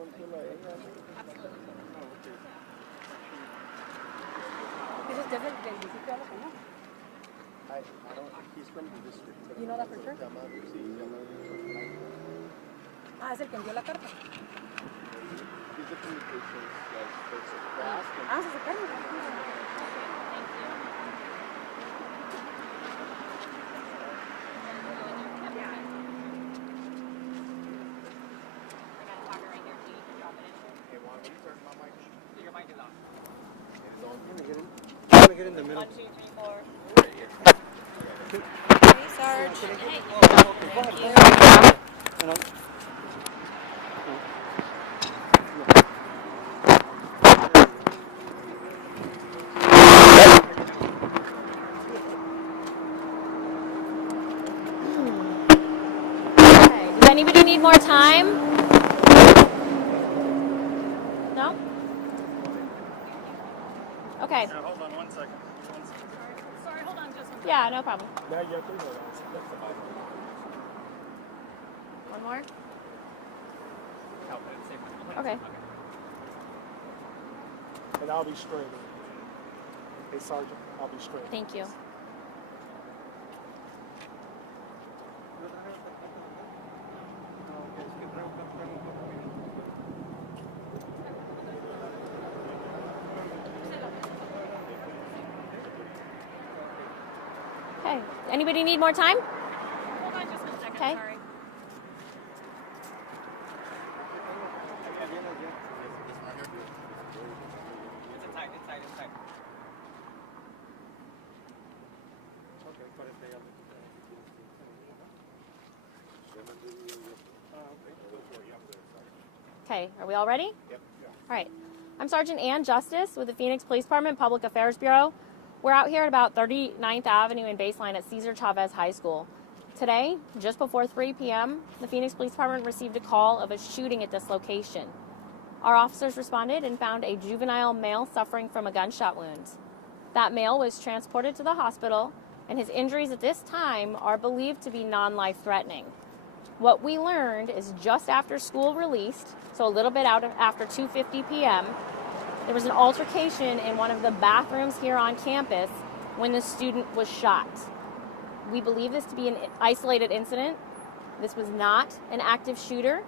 This is different than municipio, ¿no? I don't think he's from the district. You know that for sure? Ah, es el que envió la carta. He's the communications person. Ah, se sacaron. Get in the middle. 1, 2, 3, 4. Hey, Sarge. Hey. Okay. Does anybody need more time? No? Okay. Yeah, hold on 1 second. Sorry, hold on just 1 second. Yeah, no problem. One more? Okay. And I'll be straight. Hey, Sergeant, I'll be straight. Thank you. Okay. Anybody need more time? Hold on just 1 second. Okay. Sorry. Okay, are we all ready? Yep. All right. I'm Sergeant Ann Justice with the Phoenix Police Department Public Affairs Bureau. We're out here at about 39th Avenue and Baseline at Cesar Chavez High School. Today, just before 3 p.m., the Phoenix Police Department received a call of a shooting at this location. Our officers responded and found a juvenile male suffering from a gunshot wound. That male was transported to the hospital, and his injuries at this time are believed to be non-life-threatening. What we learned is just after school released, so a little bit out after 2:50 p.m., there was an altercation in one of the bathrooms here on campus when the student was shot. We believe this to be an isolated incident. This was not an active shooter.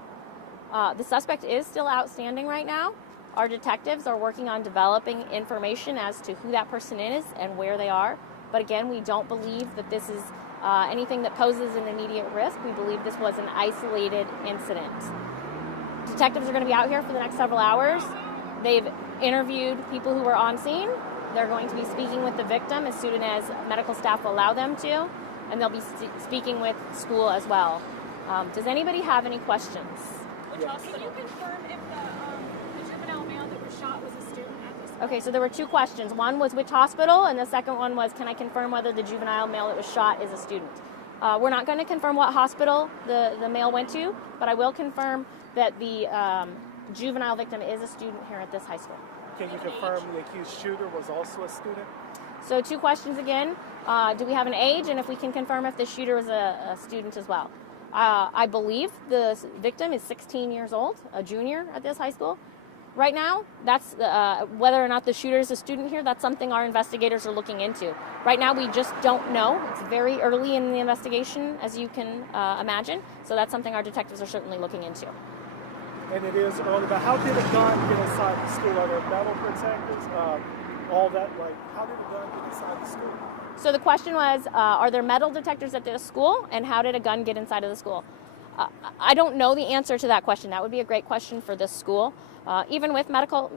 The suspect is still outstanding right now. Our detectives are working on developing information as to who that person is and where they are. But again, we don't believe that this is anything that poses an immediate risk. We believe this was an isolated incident. Detectives are going to be out here for the next several hours. They've interviewed people who were on scene. They're going to be speaking with the victim as soon as medical staff will allow them to, and they'll be speaking with school as well. Does anybody have any questions? Can you confirm if the juvenile male that was shot was a student at this school? Okay, so there were two questions. One was which hospital, and the second one was, can I confirm whether the juvenile male that was shot is a student? We're not going to confirm what hospital the male went to, but I will confirm that the juvenile victim is a student here at this high school. Can you confirm the accused shooter was also a student? So two questions again. Do we have an age, and if we can confirm if the shooter was a student as well? I believe the victim is 16 years old, a junior at this high school. Right now, that's whether or not the shooter is a student here, that's something our investigators are looking into. Right now, we just don't know. It's very early in the investigation, as you can imagine. So that's something our detectives are certainly looking into. And it is early, but how did a gun get inside the school? Are there metal protectors? All that, like, how did a gun get inside the school? So the question was, are there metal detectors at this school, and how did a gun get inside of the school? I don't know the answer to that question. That would be a great question for this school. Even with metal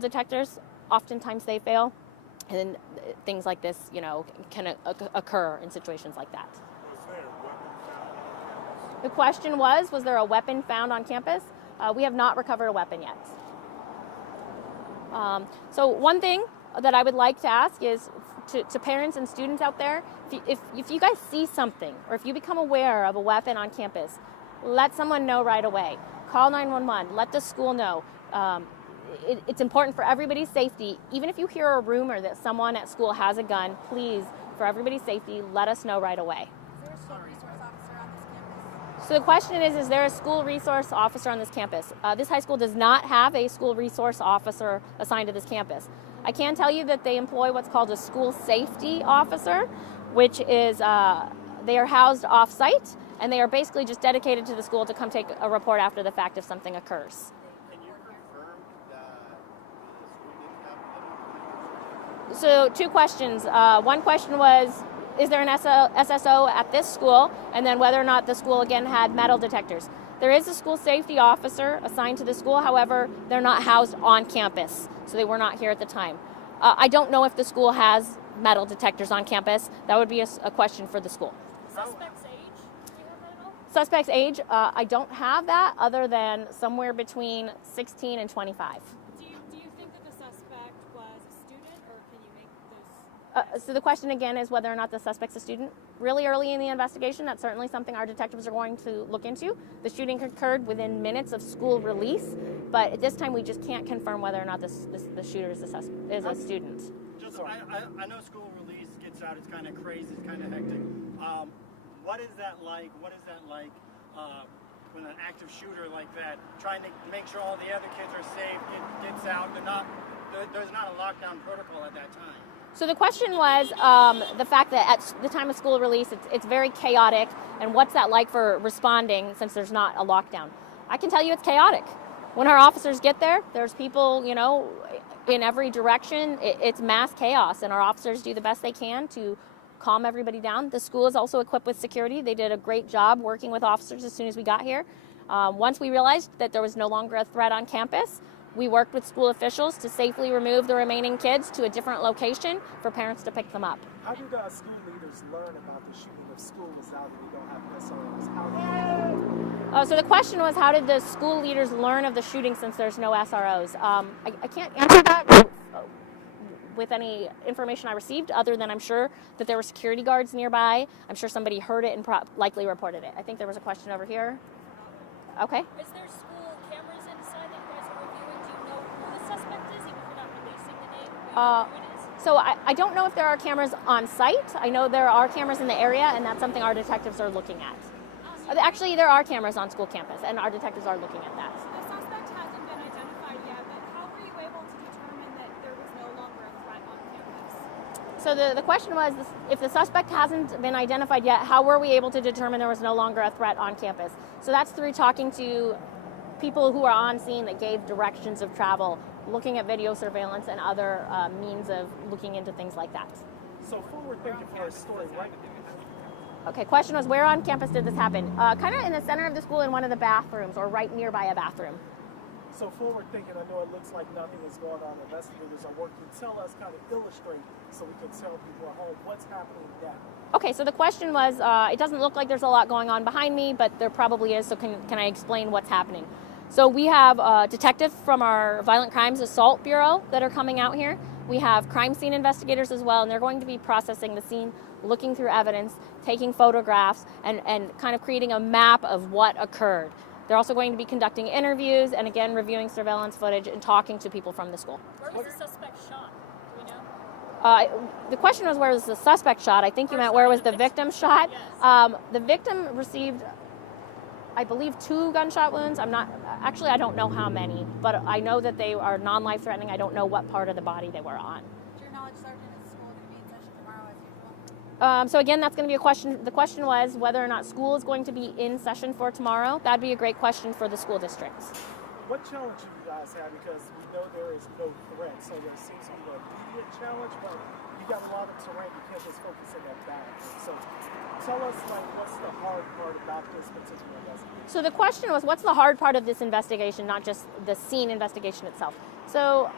detectors, oftentimes they fail, and things like this, can occur in situations like that. The question was there a weapon found on campus? We have not recovered a weapon yet. So one thing that I would like to ask is to parents and students out there, if you guys see something or if you become aware of a weapon on campus, let someone know right away. Call 911. Let the school know. It's important for everybody's safety. Even if you hear a rumor that someone at school has a gun, please, for everybody's safety, let us know right away. Is there a school resource officer on this campus? So the question is there a school resource officer on this campus? This high school does not have a school resource officer assigned to this campus. I can tell you that they employ what's called a school safety officer, which is they are housed off-site, and they are basically just dedicated to the school to come take a report after the fact if something occurs. Can you confirm that the school didn't have any? So 2 questions. One question was, is there an SSO at this school? And then whether or not the school, again, had metal detectors. There is a school safety officer assigned to the school. However, they're not housed on campus, so they were not here at the time. I don't know if the school has metal detectors on campus. That would be a question for the school. Suspect's age? Do you have that at all? Suspect's age, I don't have that other than somewhere between 16 and 25. Do you think that the suspect was a student, or can you make this? So the question again is whether or not the suspect's a student. Really early in the investigation, that's certainly something our detectives are going to look into. The shooting occurred within minutes of school release, but at this time we just can't confirm whether or not the shooter is a student. Just I know school release gets out. It's kind of crazy. It's kind of hectic. What is that like? When an active shooter like that, trying to make sure all the other kids are safe, gets out? There's not a lockdown protocol at that time. So the question was the fact that at the time of school release, it's very chaotic, and what's that like for responding since there's not a lockdown? I can tell you it's chaotic. When our officers get there, there's people, in every direction. It's mass chaos, and our officers do the best they can to calm everybody down. The school is also equipped with security. They did a great job working with officers as soon as we got here. Once we realized that there was no longer a threat on campus, we worked with school officials to safely remove the remaining kids to a different location for parents to pick them up. How did school leaders learn about the shooting if school was out and we don't have SROs? How did So the question was, how did the school leaders learn of the shooting since there's no SROs? I can't answer that with any information I received, other than I'm sure that there were security guards nearby. I'm sure somebody heard it and likely reported it. I think there was a question over here. Okay. Is there school cameras inside that you guys are reviewing? Do you know who the suspect is, even if you're not releasing the name? Do you know who it is? So I don't know if there are cameras on site. I know there are cameras in the area, and that's something our detectives are looking at. Actually, there are cameras on school campus, and our detectives are looking at that. The suspect hasn't been identified yet, but how were you able to determine that there was no longer a threat on campus? So the question was, if the suspect hasn't been identified yet, how were we able to determine there was no longer a threat on campus? So that's through talking to people who are on scene that gave directions of travel, looking at video surveillance and other means of looking into things like that. So forward thinking for a story, right? Okay, question was, where on campus did this happen? Kind of in the center of the school in one of the bathrooms, or right nearby a bathroom. So forward thinking, I know it looks like nothing is going on. Investigators are working. Tell us, kind of illustrate, so we can tell people at home what's happening now. Okay, so the question was, it doesn't look like there's a lot going on behind me, but there probably is, so can I explain what's happening? So we have detectives from our Violent Crimes Assault Bureau that are coming out here. We have crime scene investigators as well, and they're going to be processing the scene, looking through evidence, taking photographs, and kind of creating a map of what occurred. They're also going to be conducting interviews and, again, reviewing surveillance footage and talking to people from the school. Where was the suspect shot? Do we know? The question was, where was the suspect shot? I think you meant where was the victim shot? Yes. The victim received, I believe, 2 gunshot wounds. I don't know how many, but I know that they are non-life threatening. I don't know what part of the body they were on. To your knowledge, Sergeant, is school going to be in session tomorrow as usual? So again, that's going to be a question. The question was whether or not school is going to be in session for tomorrow. That'd be a great question for the school districts. What challenge do you guys have? Because we know there is no threat, so there seems to be an immediate challenge, but you got a lot of terrain. You can't just focus in that battle. So tell us, what's the hard part about this particular investigation? So the question was, what's the hard part of this investigation, not just the scene investigation itself? So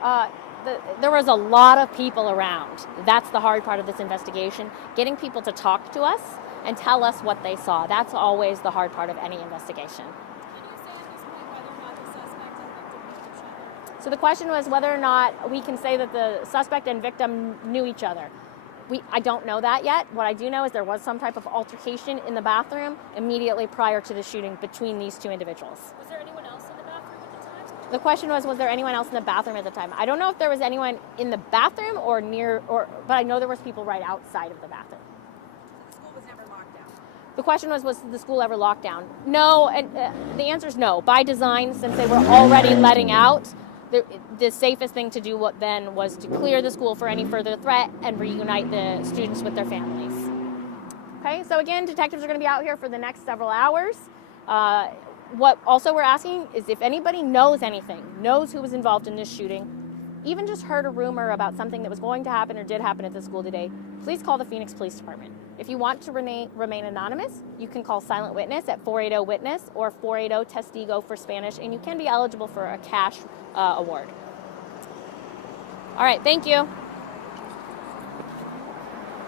there was a lot of people around. That's the hard part of this investigation. Getting people to talk to us and tell us what they saw. That's always the hard part of any investigation. Can you say at this point whether or not the suspect and victim knew each other? So the question was whether or not we can say that the suspect and victim knew each other. I don't know that yet. What I do know is there was some type of altercation in the bathroom immediately prior to the shooting between these 2 individuals. Was there anyone else in the bathroom at the time? The question was there anyone else in the bathroom at the time? I don't know if there was anyone in the bathroom but I know there was people right outside of the bathroom. So the school was never locked down? The question was the school ever locked down? No, and the answer is no. By design, since they were already letting out, the safest thing to do was to clear the school for any further threat and reunite the students with their families. Okay, so again, detectives are going to be out here for the next several hours. What also we're asking is if anybody knows anything, knows who was involved in this shooting, even just heard a rumor about something that was going to happen or did happen at the school today, please call the Phoenix Police Department. If you want to remain anonymous, you can call Silent Witness at 480-WITNESS or 480-TESTIGO for Spanish, and you can be eligible for a cash award. All right, thank you.